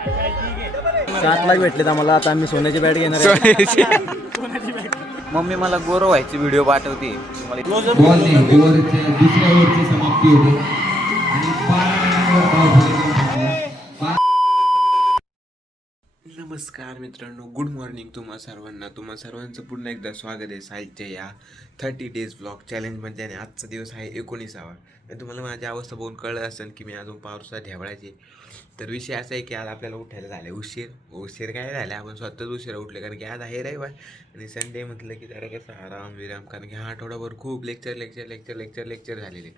7 लाख भेटलेत आम्हाला. आता आम्ही सोन्याची बॅट घेणार आहे. मम्मी मला गोरो व्हायची व्हिडिओ पाठवते. दुसऱ्या ओव्हरची समाप्ती होते आणि 12 नमस्कार मित्रांनो, गुड मॉर्निंग तुम्हा सर्वांना. तुम्हा सर्वांचं पुन्हा एकदा स्वागत आहे साहित्य या 30 डेज ब्लॉग चॅलेंजमध्ये. आणि आजचा दिवस आहे 19वा. आणि तुम्हाला माझी अवस्था बघून कळलं असेल की मी अजून पावसा ढेवळायचे. तर विषय असा आहे की आज आपल्याला उठायला झालं उशीर काय झालं, आपण स्वतःच उशिरा उठले. कारण की आज आहे रविवार आणि संडे म्हटलं की जरा कसं आराम विराम. कारण की हा आठवडाभर खूप लेक्चर झालेले आहेत.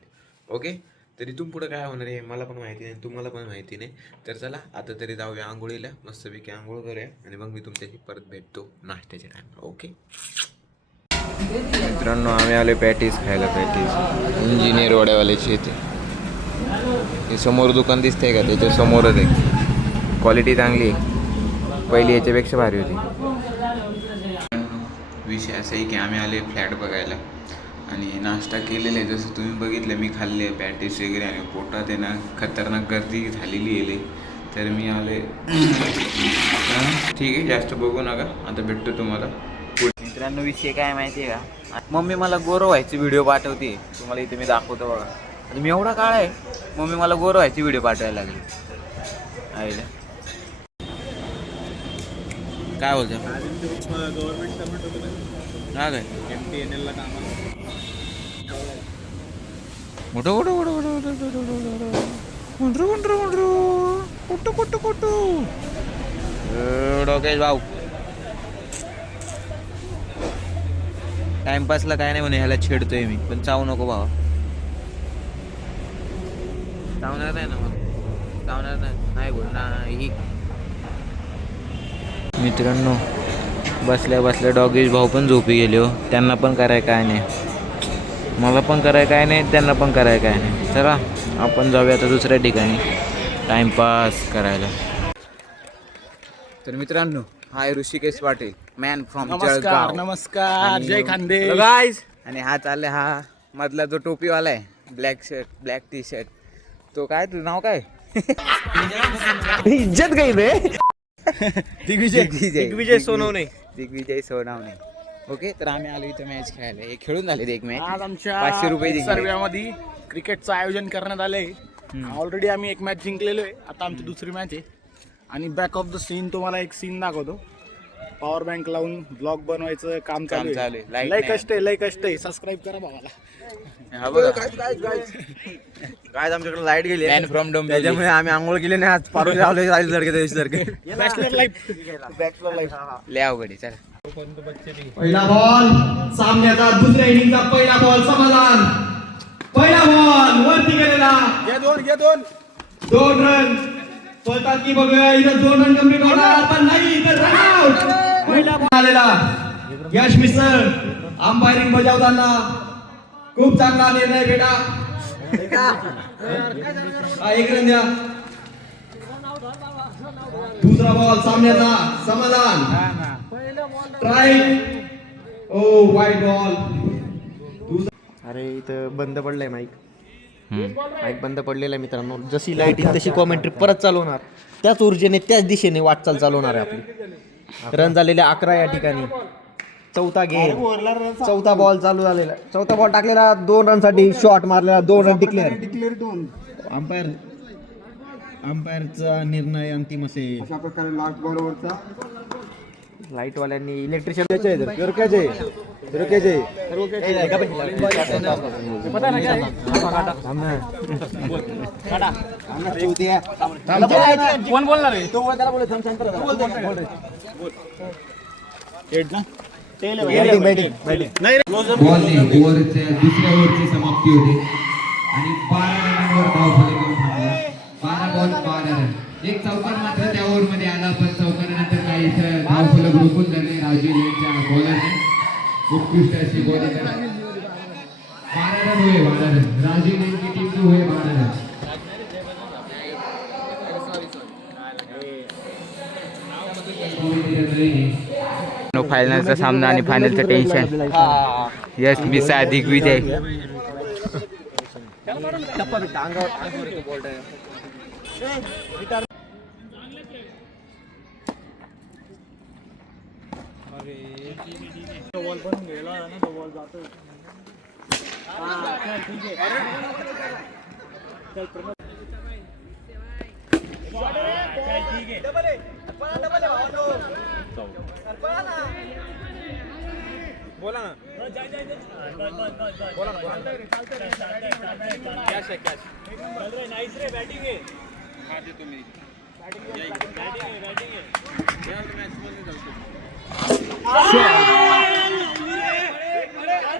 ओके, तर इथून पुढं काय होणार आहे मला पण माहिती नाही, तुम्हाला पण माहिती नाही. तर चला आता तरी जाऊया आंघोळीला, मस्तपैकी आंघोळ करूया आणि मग मी तुमच्याशी परत भेटतो नाश्त्याच्या टायमाला. ओके मित्रांनो, आम्ही आलो पॅटीस खायला. पॅटीस इंजिनियर वड्यावाल्याची येते. हे समोर दुकान दिसतंय का, त्याच्या समोरच आहे. क्वालिटी चांगली आहे, पहिली याच्यापेक्षा भारी होती. विषय असा आहे की आम्ही आले फ्लॅट बघायला आणि नाश्ता केलेला आहे. जसं तुम्ही बघितलं मी खाल्ले पॅटीस वगैरे आणि पोटात आहे ना खतरनाक गर्दी झालेली आहे. तर मी आले. ठीक आहे, जास्त बघू नका, आता भेटतो तुम्हाला. मित्रांनो विषय काय माहिती आहे का, मम्मी मला गोरो व्हायची व्हिडिओ पाठवते. तुम्हाला इथे मी दाखवतो बघा. आता मी एवढा काळ आहे, मम्मी मला गोरो व्हायची व्हिडिओ पाठवायला लागली. आईला काय बोलतो गव्हर्नमेंट सबमिट होतं ना काय MTNL ला कामाला. डोकेश भाऊ टाइमपासला काय नाही म्हणे, ह्याला छेडतोय मी. पण चावू नको भावा, चावणार नाही ना मग, चावणार नाही नाही. मित्रांनो बसल्या बसल्या डॉगेश भाऊ पण झोपी गेले हो. त्यांना पण कराय काय नाही, मला पण कराय काय नाही, त्यांना पण कराय काय नाही. चला आपण जाऊया आता दुसऱ्या ठिकाणी टाइमपास करायला. तर मित्रांनो हाय ऋषिकेश पाटील, मॅन फ्रॉम जळगाव. नमस्कार, जय खानदेश गाईज. आणि हा चालले हा मधला जो टोपीवाला आहे, black shirt black tea shirt, तो काय तुझं नाव काय? इज्जत गई रे. दिग्विजय सोनवणे. ओके, तर आम्ही आलो इथं मॅच खेळायला. हे खेळून झाले एक मॅच. आज आमच्या 500 रुपये सर्व्यामध्ये क्रिकेटचं आयोजन करण्यात आलंय. ऑलरेडी आम्ही एक मॅच जिंकलेलो आहे, आता आमची दुसरी मॅच आहे. आणि बॅक ऑफ द सीन तुम्हाला एक सीन दाखवतो. पॉवर बँक लावून ब्लॉग बनवायचं काम चालू आहे. लय कष्ट आहे. सबस्क्राईब करा भावाला. काय आमच्याकडे लाईट गेली त्याच्यामुळे आम्ही आंघोळ केली नाही. आज पारून लावले बॅचलर लाईफ लय अवघड. चला पहिला बॉल सामन्याचा, दुसऱ्या इनिंगचा पहिला बॉल समाधान. पहिला बॉल वरती गेलेला, दोन रन पळतात की बघूया. इथं 2 रन कंप्लीट होणार पण नाही, इथं रन आउट. पहिला बॉल आलेला यश मिसळ. अंपायरिंग बजावताना खूप चांगला निर्णय बेटा. एक रन द्या. दुसरा बॉल सामन्याचा समाधान. स्ट्राइक. ओ वाईट बॉल. अरे इथं बंद पडलंय माईक बंद पडलेला आहे मित्रांनो. जशी लाईट येईल तशी कॉमेंट्री परत चालू होणार. त्याच ऊर्जेने त्याच दिशेने वाटचाल चालू होणार आहे आपली. रन झालेले 11 या ठिकाणी. चौथा बॉल चालू झालेला. चौथा बॉल टाकलेला 2 रनसाठी. शॉट मारलेला, 2 रन डिक्लेअर. अंपायरचा निर्णय अंतिम असेल. अशा प्रकारे लास्ट बॉलवरचा लाईटवाल्यांनी इलेक्ट्रिशियन कोण बोलणार आहे? दुसऱ्या ओव्हरची समाप्ती होते आणि 12 रनांवर धावफलक घेऊन थांबला. 12 बॉल 12 रन. एक चौकार मात्र त्या ओव्हरमध्ये आला, पण चौकारानंतर काही धावफलक रोखून झाले. राजू यांच्या बॉलरने उत्कृष्ट अशी बॉलिंग. 12 रन हुए, 12 रन. राजू यांची टीम जो हुए 12 रन. फायनलचा सामना आणि फायनलचं टेन्शन. यश मिसा दिग्विजय.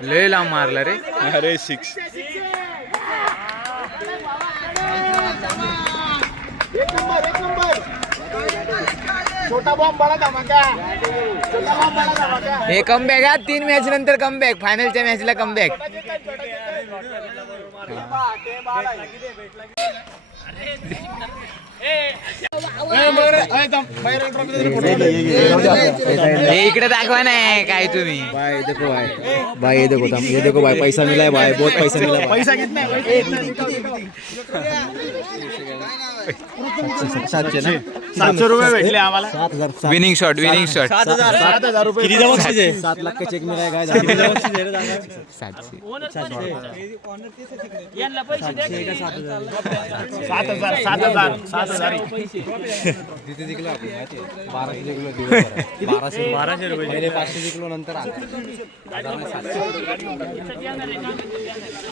लय लांब मारला रे. अरे 6 छोटा बॉम्ब बडा धमाका. छोटा बॉम्ब बडा धमाका. हे कमबॅक हा 3 मॅच नंतर कमबॅक. फायनलच्या मॅचला कमबॅक. हे इकडे दाखवा नाही काय तुम्ही. भाई देखो भाई ये देखो ये देखो भाई पैसा मिला है भाई बहुत पैसा मिला है पैसा कितना ₹700 ₹700 भेटले आम्हाला. 7,000 विनिंग शॉट 7,000 रुपये. किती जमा 7 लाख का चेक मिला है गाइस. 7,000 तिथे जिंकलो आपण माहिती आहे 1200 जिंकलो 1200 रुपये पहिले 500 जिंकलो नंतर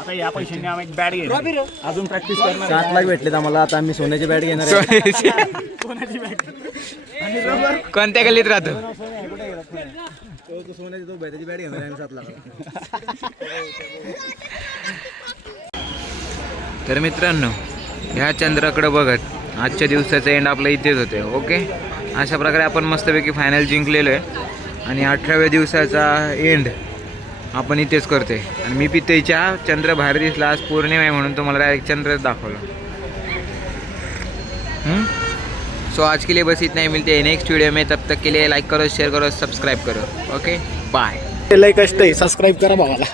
आता या पैशांनी आम्ही एक बॅट घेणार. अजून प्रॅक्टिस करणार. 7 लाख भेटलेत आम्हाला. आता आम्ही सोन्याची बॅट घेणार आहे. सोन्याची बॅट. कोणत्या गल्लीत राहतो. तो सोन्याची तो त्याची बॅट घेणार आहे आम्ही 7 लाख. तर मित्रांनो ह्या चंद्राकडे बघत आजच्या दिवसाचा एंड आपला इथेच होते. ओके, अशा प्रकारे आपण मस्तपैकी फायनल जिंकलेलो आहे आणि 18व्या दिवसाचा एंड आपण इथेच करतोय. आणि मी पिते चहा. चंद्र बाहेर दिसला. आज पौर्णिमा आहे म्हणून तुम्हाला डायरेक्ट चंद्रच दाखवला. सो आज के लिए बस इतना ही. मिलते हैं नेक्स्ट वीडियो में. तब तक के लिए लाइक करो, शेयर करो, सब्सक्राइब करो. Okay, bye. लय कष्ट आहे. सबस्क्राईब करा भावाला.